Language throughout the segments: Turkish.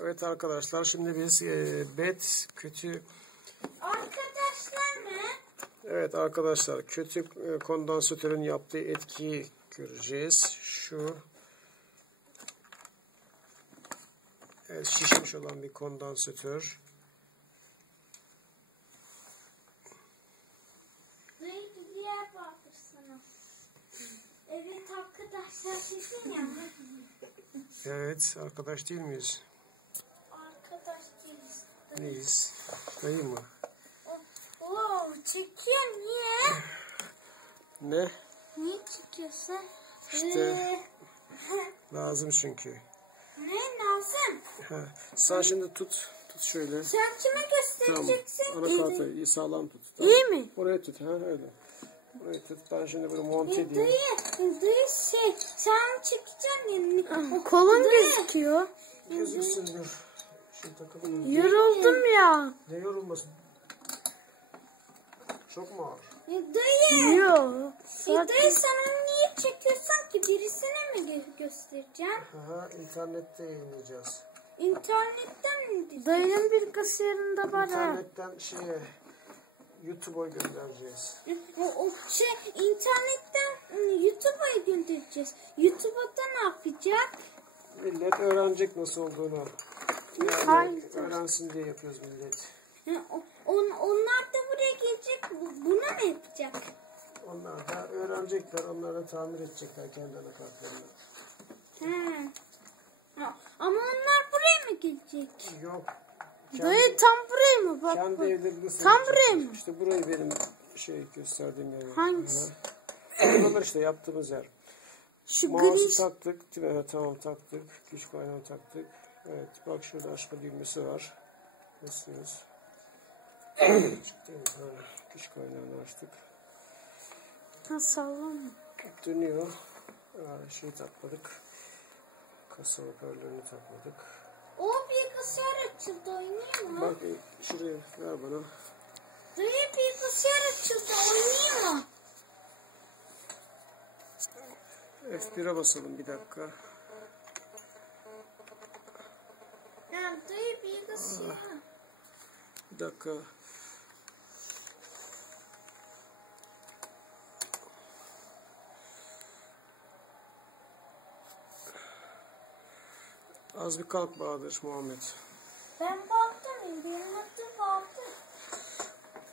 Evet arkadaşlar, şimdi biz kötü arkadaşlar ne? Evet arkadaşlar, kötü kondansatörün yaptığı etkiyi göreceğiz. Şu şişmiş olan bir kondansatör. Diğer bakırsana. Evet arkadaşlar, sizin ya. Evet, arkadaş değil miyiz? Arkadaş değiliz. Neyiz? Dayı mı? Çekiyor, niye? Ne? Niye çekiyorsun? İşte lazım çünkü. Ne lazım? Sen şimdi tut şöyle. Sen kime göstereceksin? Tamam. Anakartı sağlam tut. Tamam. İyi mi? Oraya tut, öyle. Oraya tut. Ben şimdi bunu monte edeyim. Dayı sen çekeceksin ya. Kolun gözüküyor. Gözüksün dur. Şimdi takalım. Yoruldum ya. Ne yorulmasın? Çok mu ağır? Dayı. Yok. Dayı sen onu niye çekiyorsun ki? Birisine mi göstereceksin? İnternette yayınlayacağız. İnternetten mi diyeceksin? Dayının bilgisayarında var ha. İnternetten YouTube'a göndereceğiz. İnternetten YouTube'a göndereceğiz. YouTube'da ne yapacak? Millet öğrenecek nasıl olduğunu. Yani öğrensin diye yapıyoruz millet. Onlar da buraya gelecek. Bunu mu yapacak? Onlar da öğrenecekler. Onlar da tamir edecekler kendi anakartlarını. Ama onlar buraya mı gelecek? Yok. Dayı tam buraya mı? Bak, kendi evlerinde tam buraya mı? İşte burayı benim gösterdiğim yer. Hangisi? Buralar işte yaptığımız yer. Mouse'u taktık. Tamam taktık. Güç kaynağını taktık. Evet, bak şurada açma düğmesi var. Basıyoruz. Güç kaynağını açtık. Sağlam mı? Dönüyor. Takmadık. Kasa hoparlörünü takmadık. O bilgisayar açıldı, oynayayım mı? Bak şuraya ver bana. Dayı bilgisayar açıldı, oynayayım mı? F1'e basalım bir dakika. Dayı bilgisayar. Bir dakika. Az bir kalk Bahadır Muhammed. Ben baktım, benim adım Bahadır.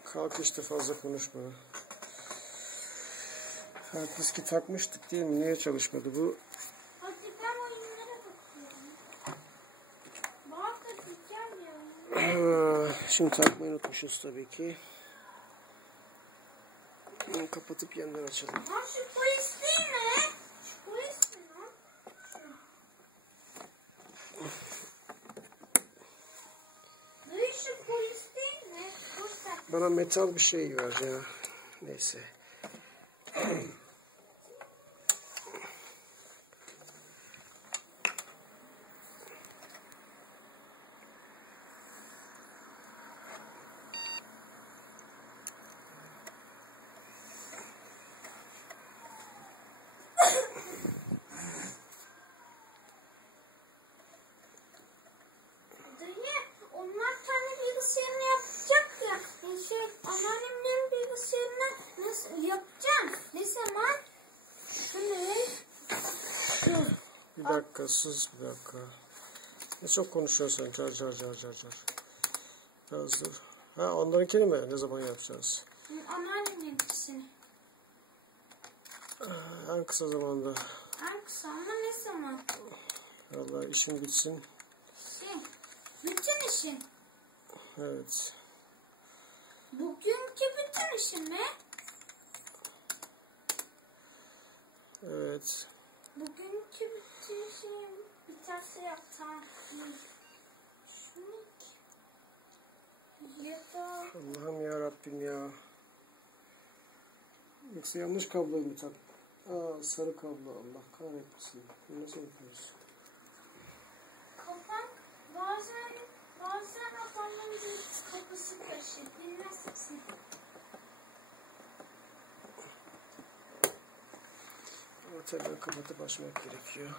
Kalk işte, fazla konuşma. Diski takmıştık değil mi? Niye çalışmadı bu? Hadi ben oyunlara bakıyorum. Bahadır diyeceğim ya. Şimdi takmayı unutmuşuz tabii ki. Kapatıp yeniden açalım. Şu polis değil mi? Şu polis mi lan? Dayı şu polis değil mi? Bana metal bir şey ver ya. Neyse. Onlar kendi bilgisayarını yapacak ya. Anneannemin bilgisayarını nasıl yapacağım? Ne zaman? Bir dakika, sus bir dakika. Ne çok konuşuyorsun, car. Biraz dur. Onlarınkini mi? Ne zaman yapacağız? Anneannemin ikisini. En kısa zamanda. En kısa ama ne zaman? Vallahi işin bitsin. Bütün işin. Evet. Bugünkü bütün işin mi? Evet. Bugünkü bütün işin biterse yap. Tamam. Ya da... Allah'ım ya Rabbim ya. Yoksa yanlış kabloyu mu tak? Sarı kablo, Allah kahretmesin. Nasıl yapıyoruz? Kapak bazen adamların kapısı karışır. Bilmezsin. Ama tabii kapatıp açmak gerekiyor.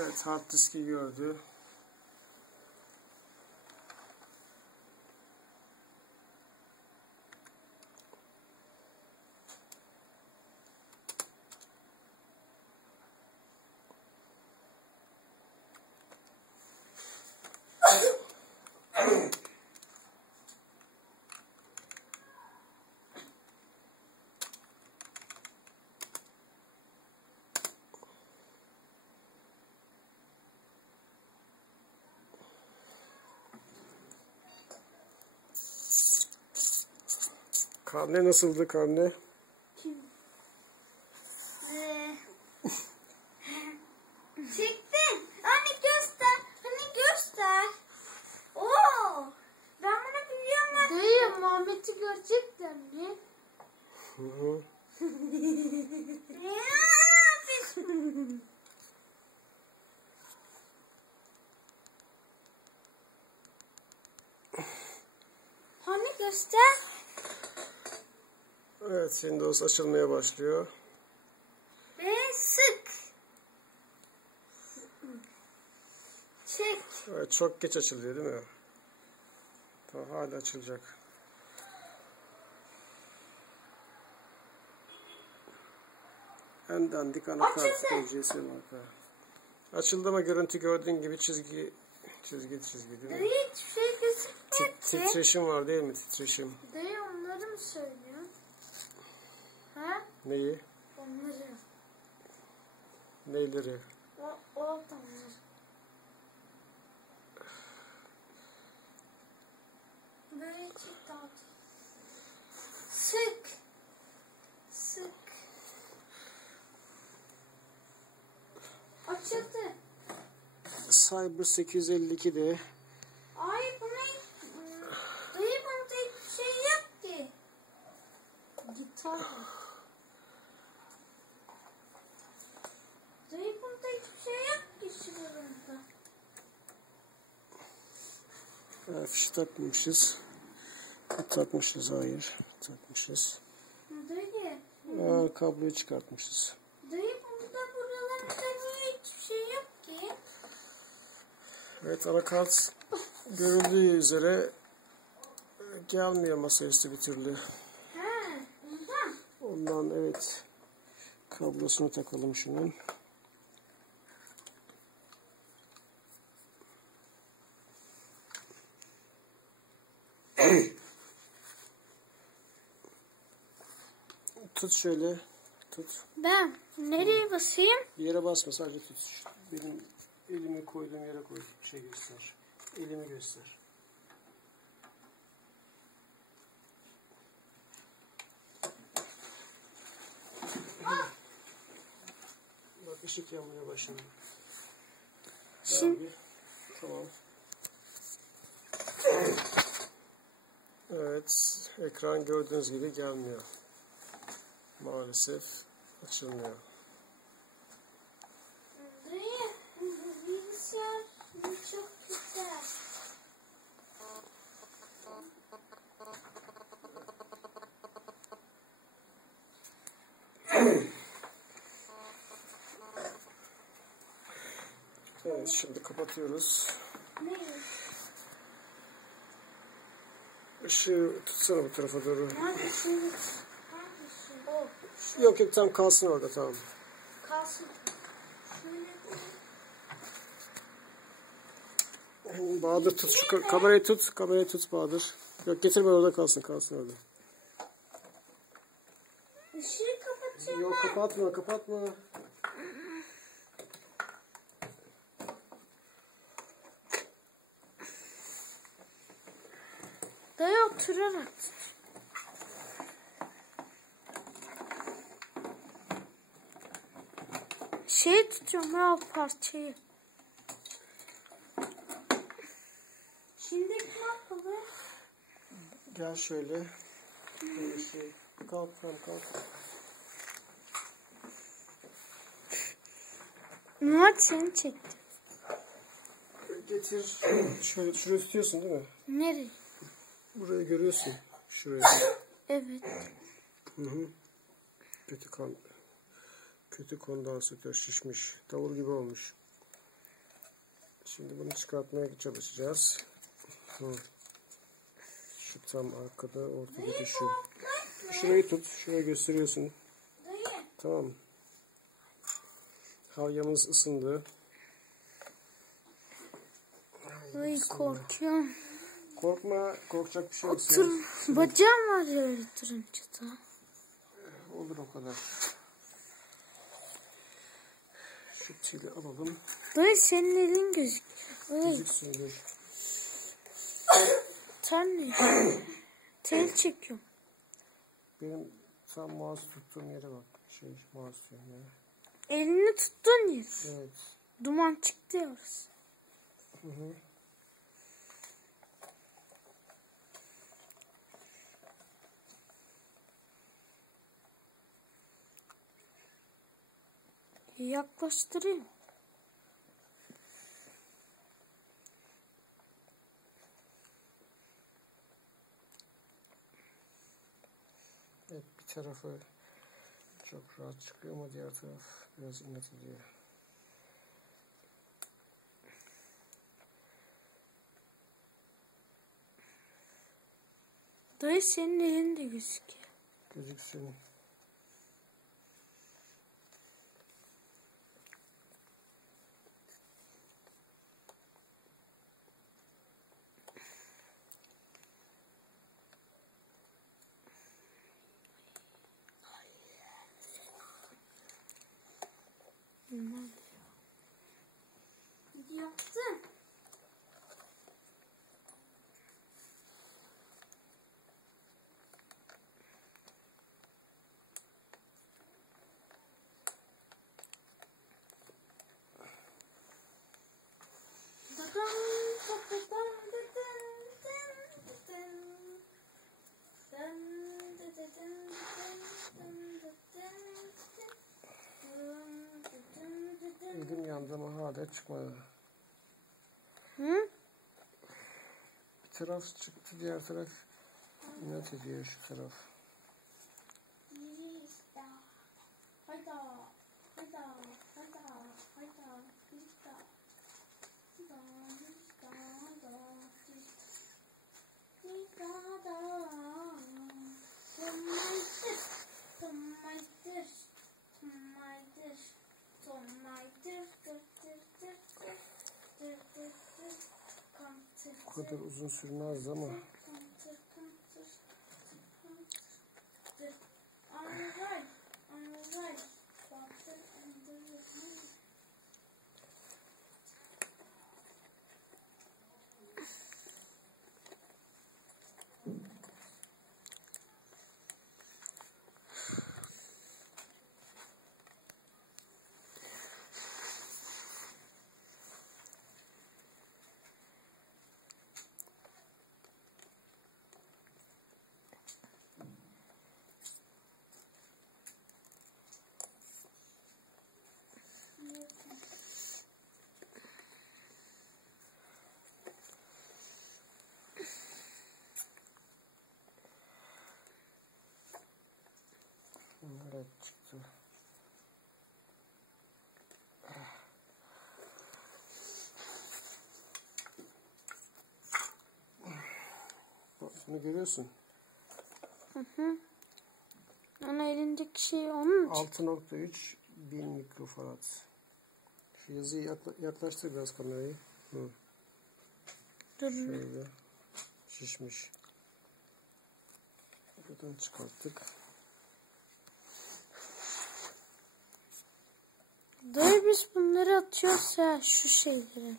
Evet, hard diski gördü. Karne nasıldı karne? Çektin. Hani göster. Hani göster. Oo. Ben bunu biliyorum lan. Dayı Muhammed'i görecekler mi? Hı hı. Hani göster. Evet, Windows açılmaya başlıyor. Ve sık. Çek. Evet, çok geç açılıyor değil mi? Tamam, hala açılacak. En dandik anakart Açıldı. UCS marka. Açıldı ama görüntü gördüğün gibi çizgi değil mi? Hiçbir şey gözükmüyor ki. Titreşim var değil mi? Titreşim. Dayı onları mı söylüyor? Ha? Neyi? Onları. Neyleri? O adamlar. Böyle çek dağıt. Sık. Sık. Açıldı. Cyber 852'de Ay bu ne? Dayı bunda hiçbir şey yok ki. Gitar mı? Dayı bunda hiçbir şey yok ki şurada. fişi takmışız. Takmışız, hayır. Takmışız. Dayı. Kabloyu çıkartmışız. Dayı bunda buralarda niye hiçbir şey yok ki? Evet, anakart görüldüğü üzere gelmiyor masaüstü bir türlü. Ha, ondan. Ondan evet, kablosunu takalım şunun. Tut şöyle, tut. Ben nereye basayım? Bir yere basma, sadece tut. Benim elimi koyduğum yere koy. Şey göster. Elimi göster. Bak, ışık yanmaya başladı. Şimdi Tamam. Evet, ekran gördüğünüz gibi gelmiyor. Maalesef açılmıyor. Dayı, bu bilgisayar çok güzel. Evet, şimdi kapatıyoruz. Ne? Işığı tutsana bu tarafa doğru. Hangisi? Hangisi? O. Yok yok, tam kalsın orada, tamam. Kalsın. Şöyle Bahadır tut, şu kamerayı tut, Bahadır. Yok, getir, ben orada kalsın orada. ışığı kapatacağım. Yok, kapatma. dayı oturarak. Şey tutuyorum ya, o parçayı. Şimdi ne yapalım? Gel şöyle. Kalk. Murat seni çekti. Getir. Şöyle, şurayı tutuyorsun değil mi? Nereye? Burayı görüyorsun. Şurayı. Evet. Hı. Kötü kondansatör şişmiş. Davul gibi olmuş. Şimdi bunu çıkartmaya çalışacağız. Hı. Şu tam arkada, ortadaki şu. Şurayı tut. Şurayı gösteriyorsun. Dayı. Tamam. Havyamız ısındı. Ay korkuyorum. Korkma. Korkacak bir şey yok. Otur. Bacağım var ya öyle durunca da. Olur o kadar. Şu teli alalım. Dayı senin elin gözüküyor. Ay Gözüksün dur. sen ne? Tel çekiyorum. Benim tam mouse tuttuğum yere bak. Mouse diyorum ya. Elini tuttun ya. Evet. Duman çıktı ya orası. Hı hı. Yaklaştırayım. Evet, bir tarafı çok rahat çıkıyor ama diğer taraf biraz inat ediyor. Dayı senin elin de gözüküyor. Gözüksün. Yaptım. Elim yandı ama hala çıkmadı. Hı? Bir taraf çıktı, diğer taraf inat ediyor şu taraf. Bu kadar uzun sürmez ama evet çıktı. Bak, bunu görüyorsun. Ana elindeki şey onun mu? 6.3 1000 mikrofarad. Şu yazıyı yaklaştır biraz kamerayı. Hı. Dur. Şöyle şişmiş. Buradan çıkarttık. Dayı biz bunları atıyoruz ya şu şeyleri.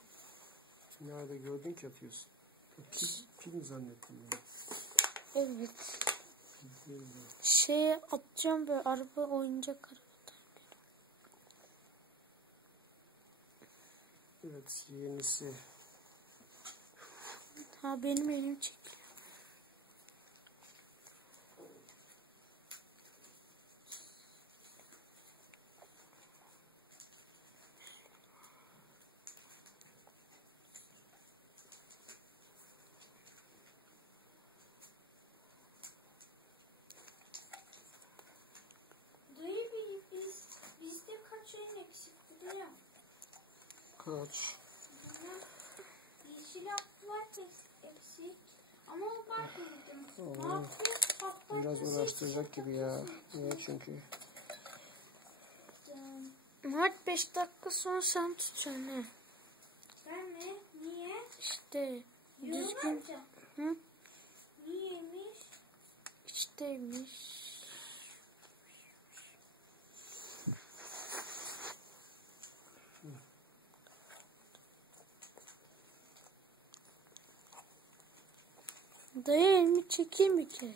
Nerede gördün ki atıyorsun? Kim zannettin ya? Evet. Değil mi? Şeye atacağım böyle araba oyuncak araba. Evet, yenisi. Ha benim elim çekiyor. Bizde kaç oyun eksikti diyor. Kaç? Bilmem. Yeşil hatlar eksik. Ama o bakmadım. Oo. Ne yapayım? Hatlar Biraz nasıl uğraştıracak eksik? gibi ya. Niye çünkü? Mert 5 dakika sonra sen tutacaksın ha. Ben mi? Niye? İşte Yorum düzgün. yapacağım. Hı? Niyeymiş? İşteymiş. Dayı elimi çekeyim mi ki?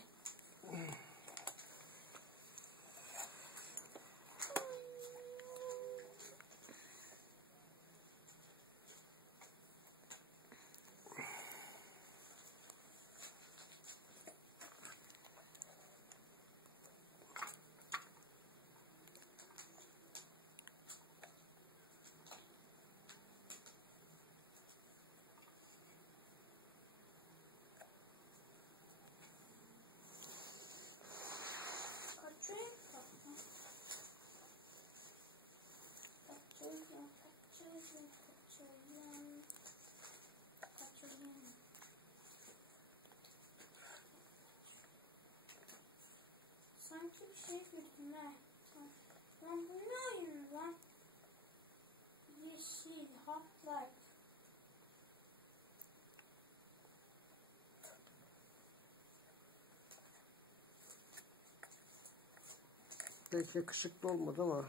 Kaçayım. Sanki bir şey gördüm ha. Lan bu ne oyunu lan? Yeşil hatlar. Pek yakışıklı olmadı ama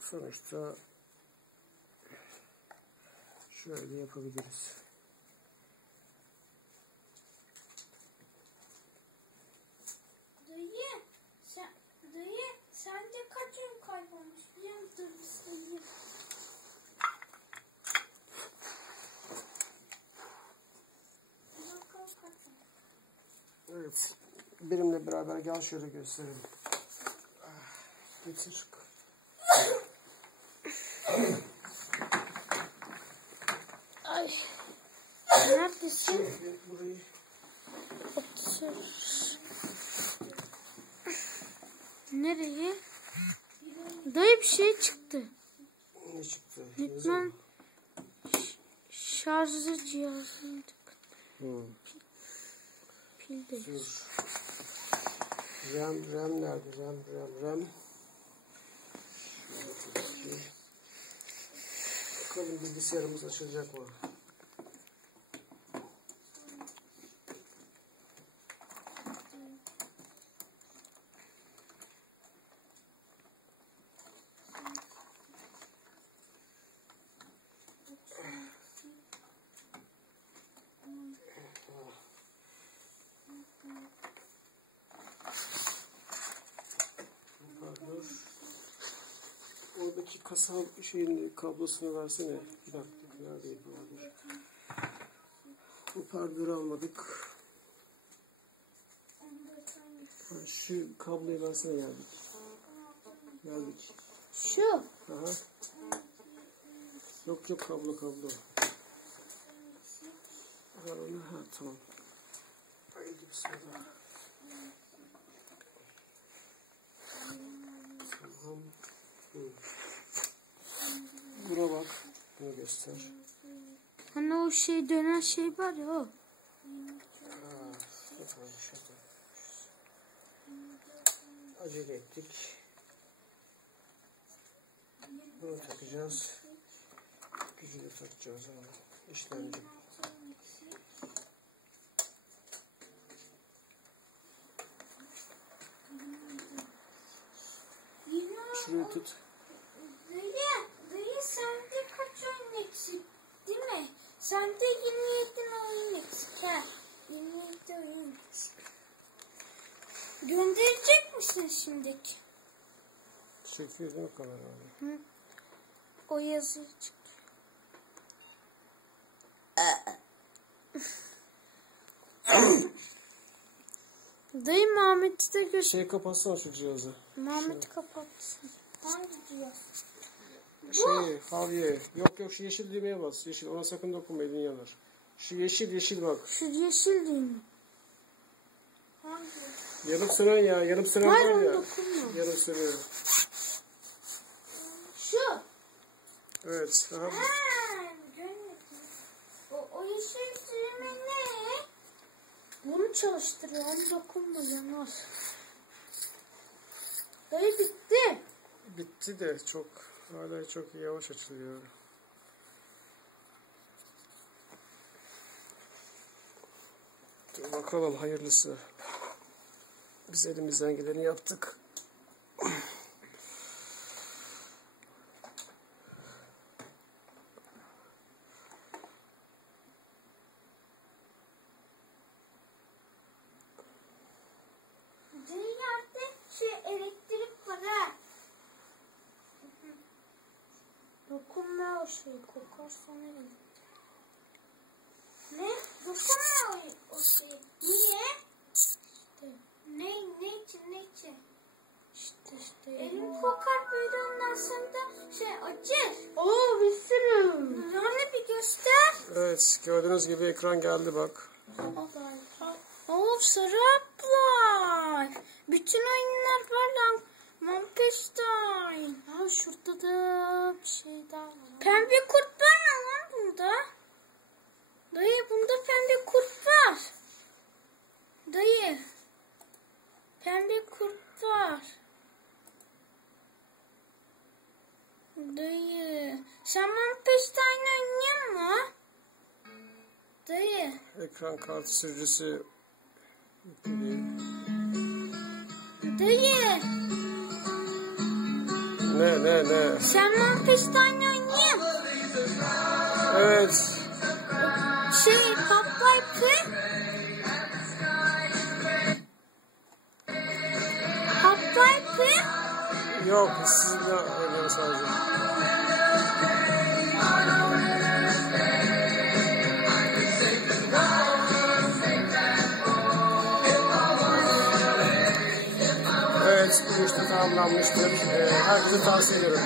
sonuçta şöyle yapabiliriz. Dayı, sence kaç oyun kaybolmuş biliyor musun? Söyleyeyim. Bakalım kaç oyun. Evet. Benimle beraber gel şöyle gösterelim. Getir. Ay. Neredesin? Şöyle burayı. Otur. Nereye? Dayı bir şey çıktı. Ne çıktı? Lütfen şarjı cihazını tık. Pil de. Dur. RAM nerede? RAM. Şöyle bakalım bilgisayarımız açılacak mı? Dur. Oradaki kasa şeyin kablosunu versene. Bir dakika. Neredeydi o? Dur. Hoparlörü almadık. Ha, şu kabloyu versene geldik. Şu. Aha. Yok kablo. Ha tamam. Haydi bismillah. Tamam. Buna bak. Bunu göster. Hani o şey dönen şey var ya o. Tamam şurada. Acele ettik. Bunu takacağız. Gücünü takacağız ama işlemci. Şurayı tut. Dayı sende kaç oyun eksik değil mi? Sende 27 oyun eksik ha. 27 oyun eksik. Gönderecek misin şimdiki? Çekiyor değil mi kamera abi? Hı. O yazıyı çık. Dayı Mehmet'i de gör. Şey kapatsana şu cihazı. Mehmet'i kapatsın. Hangi cihaz? Havye. Yok şu yeşil düğmeye bas. Yeşil. Ona sakın dokunma, elin yanar. Şu yeşil bak. Şu yeşil değil mi? Hangi? Yarım sıra ya. Yarım sıra Hayır, var onu ya. dokunma. Yarım sıra. Şu. Evet. Aha. Ha, görmedim. O yeşil düğme ne? Bunu çalıştırıyor. Onu dokunma yanar. Dayı bitti. Bitti de hala çok yavaş açılıyor. Dur bakalım hayırlısı. Biz elimizden geleni yaptık. Dünyada elektrik var ha. Dokunma o şey. Kokarsa nereye? Ne? Dokunma o şey. Niye? İşte. Ne için? İşte. Elim kokar böyle ondan sonra da acır. Oo bir sürü. Yani bir göster. Evet, gördüğünüz gibi ekran geldi bak. Oo sarı haplar. Bütün oyunlar var lan. Vampirstein. Ha şurada da bir şey daha var. Pembe kurt var mı lan bunda? Dayı bunda pembe kurt var. Dayı. Pembe kurt var. Dayı. Sen Vampirstein oynuyor musun? Dayı. Ekran kartı sürücüsü yüklü. Dayı. Ne? Sen Vampirstein oynuyor musun? Evet. Half-Life'ı. Half-Life'ı. Yok, sizinle oynuyorum sadece. Evet, bu işte tamamlanmıştır. Herkese tavsiye ederim.